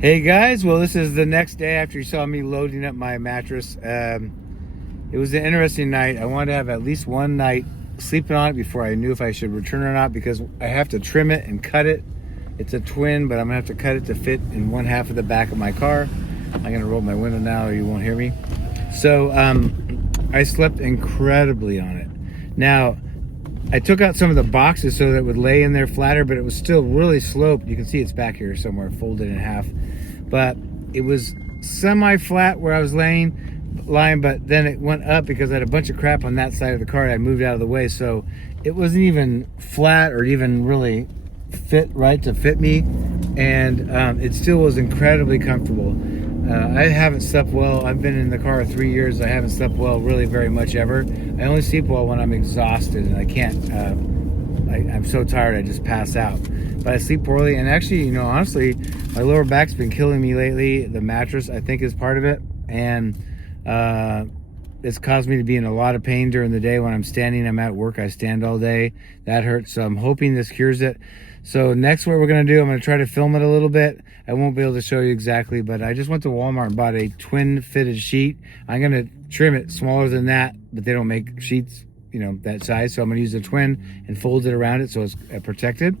Hey guys, well this is the next day after you saw me loading up my mattress. It was an interesting night. I wanted to have at least one night sleeping on it before I knew if I should return it or not, because I have to trim it and cut it. It's a twin, but I'm gonna have to cut it to fit in one half of the back of my car. I'm gonna roll my window now or you won't hear me. So I slept incredibly on it. Now, I took out some of the boxes so that it would lay in there flatter, but it was still really sloped. You can see it's back here somewhere, folded in half. But it was semi-flat where I was lying, but then it went up because I had a bunch of crap on that side of the car. I moved out of the way, so it wasn't even flat or even really fit right to fit me. And it still was incredibly comfortable. I haven't slept well. I've been in the car 3 years. I haven't slept well really very much ever. I only sleep well when I'm exhausted and I can't, I'm so tired I just pass out. But I sleep poorly, and actually, you know, honestly, my lower back's been killing me lately. The mattress, I think, is part of it. And it's caused me to be in a lot of pain during the day when I'm standing. I'm at work, I stand all day. That hurts, so I'm hoping this cures it. So next, what we're gonna do, I'm gonna try to film it a little bit. I won't be able to show you exactly, but I just went to Walmart and bought a twin fitted sheet. I'm gonna trim it smaller than that, but they don't make sheets, you know, that size. So I'm gonna use a twin and fold it around it so it's protected.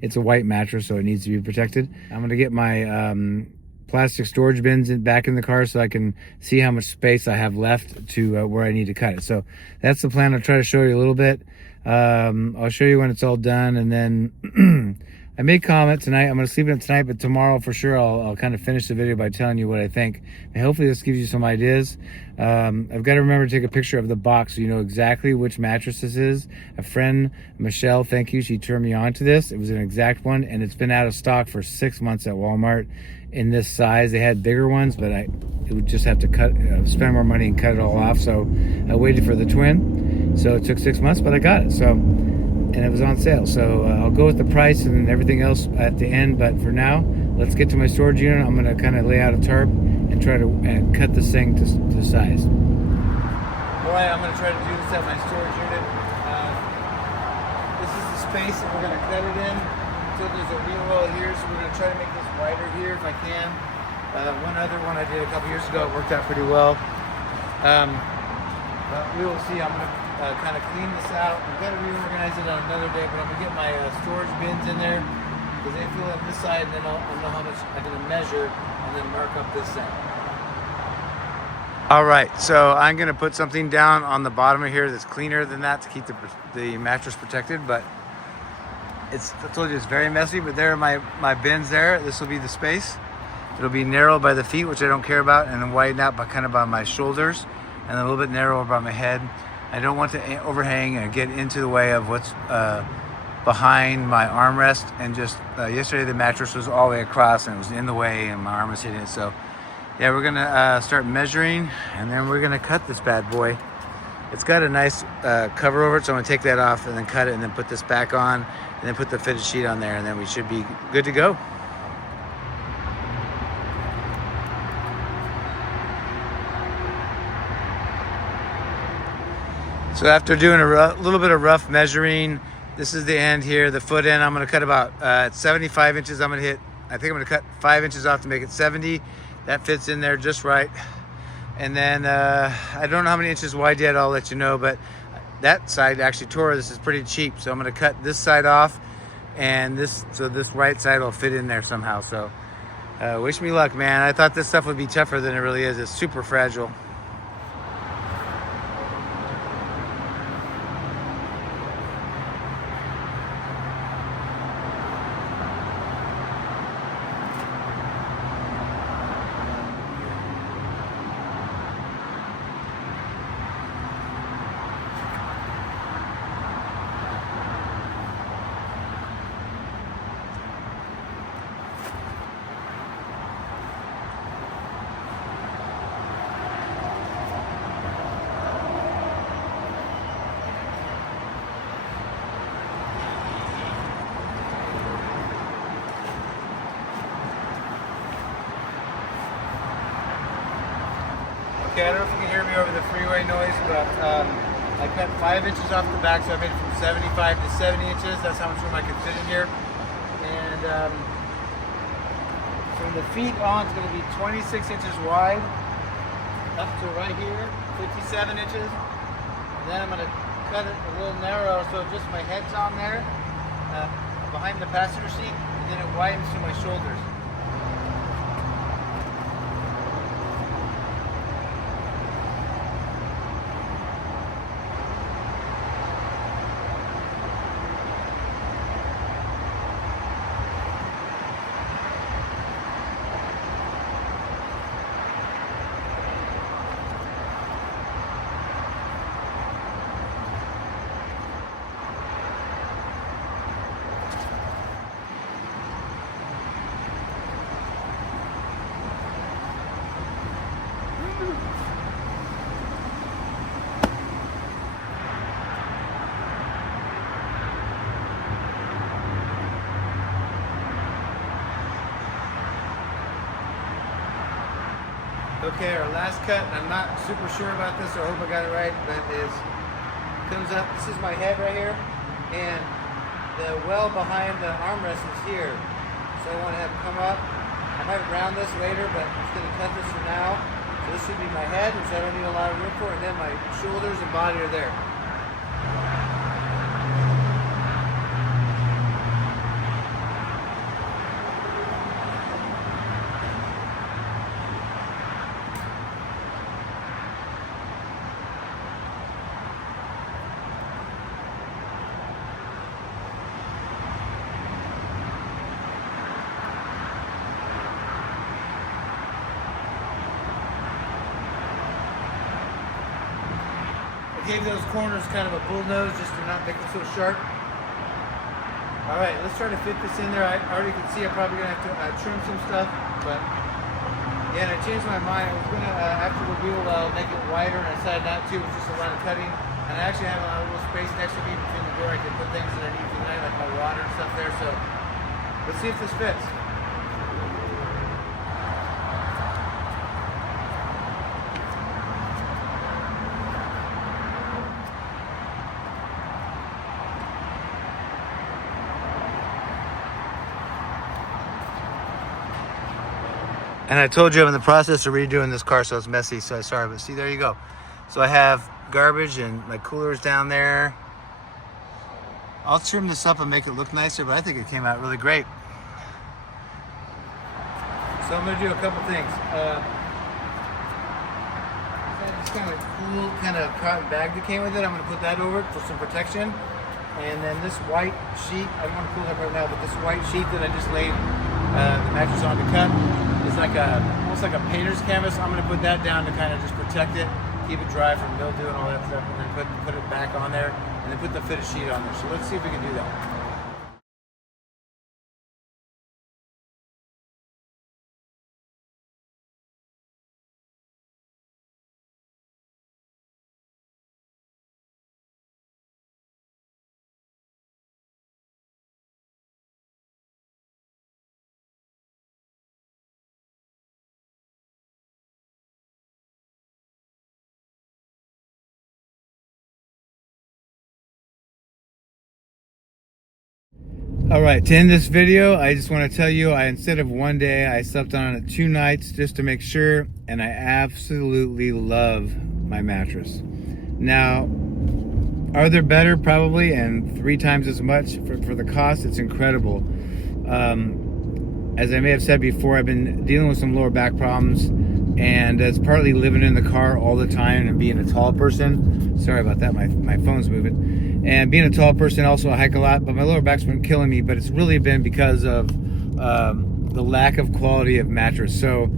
It's a white mattress, so it needs to be protected. I'm gonna get my plastic storage bins back in the car so I can see how much space I have left to where I need to cut it. So that's the plan. I'll try to show you a little bit. I'll show you when it's all done, and then I may comment tonight. I'm going to sleep in it tonight, but tomorrow for sure I'll kind of finish the video by telling you what I think. And hopefully this gives you some ideas. I've got to remember to take a picture of the box so you know exactly which mattress this is. A friend, Michelle, thank you, she turned me on to this. It was an exact one, and it's been out of stock for 6 months at Walmart in this size. They had bigger ones, but it would just have to spend more money and cut it all off. So I waited for the twin. So it took 6 months, but I got it. So, and it was on sale. So I'll go with the price and everything else at the end. But for now, let's get to my storage unit. I'm going to kind of lay out a tarp and try to cut this thing to size. All right, I'm going to try to do this at my storage unit. This is the space that we're going to cut it in. So there's a wheel well here, so we're going to try to make this wider here if I can. One other one I did a couple years ago, it worked out pretty well. But we will see. I'm going to kind of clean this out. I'm going to reorganize it on another day, but I'm going to get my storage bins in there because they fill up this side, and then I'll know how much I'm going to measure and then mark up this side. All right, so I'm going to put something down on the bottom of here that's cleaner than that to keep the mattress protected, but I told you it's very messy, but there are my bins there. This will be the space. It'll be narrow by the feet, which I don't care about, and then widen out by kind of by my shoulders, and then a little bit narrower by my head. I don't want to overhang and get into the way of what's behind my armrest. And just yesterday the mattress was all the way across and it was in the way and my arm was hitting it. So yeah, we're gonna start measuring, and then we're gonna cut this bad boy. It's got a nice cover over it, so I'm gonna take that off and then cut it and then put this back on and then put the fitted sheet on there, and then we should be good to go. So after doing a little bit of rough measuring, this is the end here, the foot end. I'm gonna cut about 75 inches. I think I'm gonna cut 5 inches off to make it 70. That fits in there just right. And then I don't know how many inches wide yet, I'll let you know, but that side actually tore. This is pretty cheap. So I'm gonna cut this side off, and this right side will fit in there somehow. So wish me luck, man. I thought this stuff would be tougher than it really is. It's super fragile. Okay, I don't know if you can hear me over the freeway noise, but I cut 5 inches off the back, so I made it from 75 to 70 inches. That's how much room I can fit in here. And From the feet on, it's going to be 26 inches wide, up to right here, 57 inches. And then I'm going to cut it a little narrow so just my head's on there, behind the passenger seat, and then it widens to my shoulders. Okay, our last cut, and I'm not super sure about this, so I hope I got it right, but comes up, this is my head right here, and the well behind the armrest is here. So I want to have it come up. I might round this later, but I'm just going to cut this for now. So this should be my head, which I don't need a lot of room for, and then my shoulders and body are there. I gave those corners kind of a bullnose just to not make it so sharp. Alright, let's try to fit this in there. I already can see I'm probably going to have to trim some stuff, but yeah, and I changed my mind. I was going to, after the wheel, make it wider, and I decided not to. It was just a lot of cutting. And I actually have a little space next to me between the door. I can put things that I need tonight, like my water and stuff there. So let's see if this fits. And I told you I'm in the process of redoing this car, so it's messy, so sorry, but see, there you go. So I have garbage and my coolers down there. I'll trim this up and make it look nicer, but I think it came out really great. So I'm gonna do a couple things. This kind of cool kind of cotton bag that came with it, I'm gonna put that over it for some protection. And then this white sheet, I don't want to pull it up right now, but this white sheet that I just laid the mattress on to cut is like almost like a painter's canvas. I'm going to put that down to kind of just protect it, keep it dry from mildew and all that stuff, and then put it back on there, and then put the fitted sheet on there. So let's see if we can do that. All right, to end this video, I just want to tell you, instead of one day, I slept on it 2 nights just to make sure, and I absolutely love my mattress. Now, are there better? Probably, and 3 times as much for the cost. It's incredible. As I may have said before, I've been dealing with some lower back problems, and it's partly living in the car all the time and being a tall person. Sorry about that, my phone's moving. And being a tall person, also I hike a lot, but my lower back's been killing me, but it's really been because of the lack of quality of mattress. So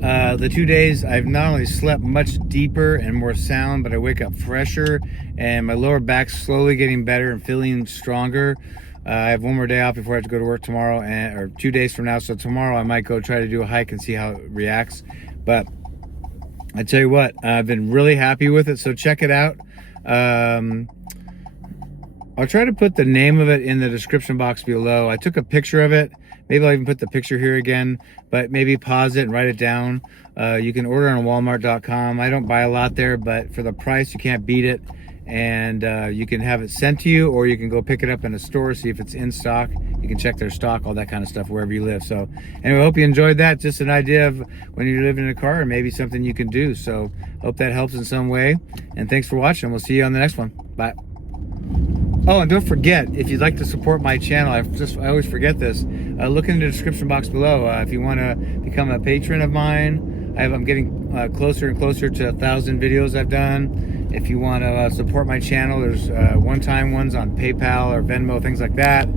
the 2 days, I've not only slept much deeper and more sound, but I wake up fresher, and my lower back's slowly getting better and feeling stronger. I have one more day off before I have to go to work tomorrow, or 2 days from now. So tomorrow I might go try to do a hike and see how it reacts. But I tell you what, I've been really happy with it. So check it out. I'll try to put the name of it in the description box below. I took a picture of it. Maybe I'll even put the picture here again, but maybe pause it and write it down. You can order on walmart.com. I don't buy a lot there, but for the price, you can't beat it. and you can have it sent to you, or you can go pick it up in a store, see if it's in stock. You can check their stock, all that kind of stuff, wherever you live. So anyway, I hope you enjoyed that. Just an idea of when you're living in a car, and maybe something you can do. So hope that helps in some way, and thanks for watching. We'll see you on the next one. Bye. Oh, and don't forget, if you'd like to support my channel, I always forget this, look in the description box below. If you want to become a patron of mine, I'm getting closer and closer to 1,000 videos I've done. If you want to support my channel, there's one-time ones on PayPal or Venmo, things like that.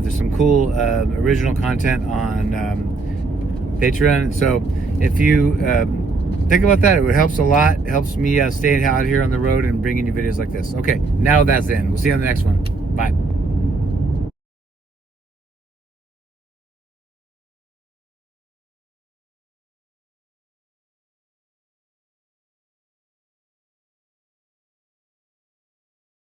There's some cool original content on Patreon. So if you think about that, it helps a lot. It helps me staying out here on the road and bringing you videos like this. Okay, now that's in. We'll see you on the next one. Bye.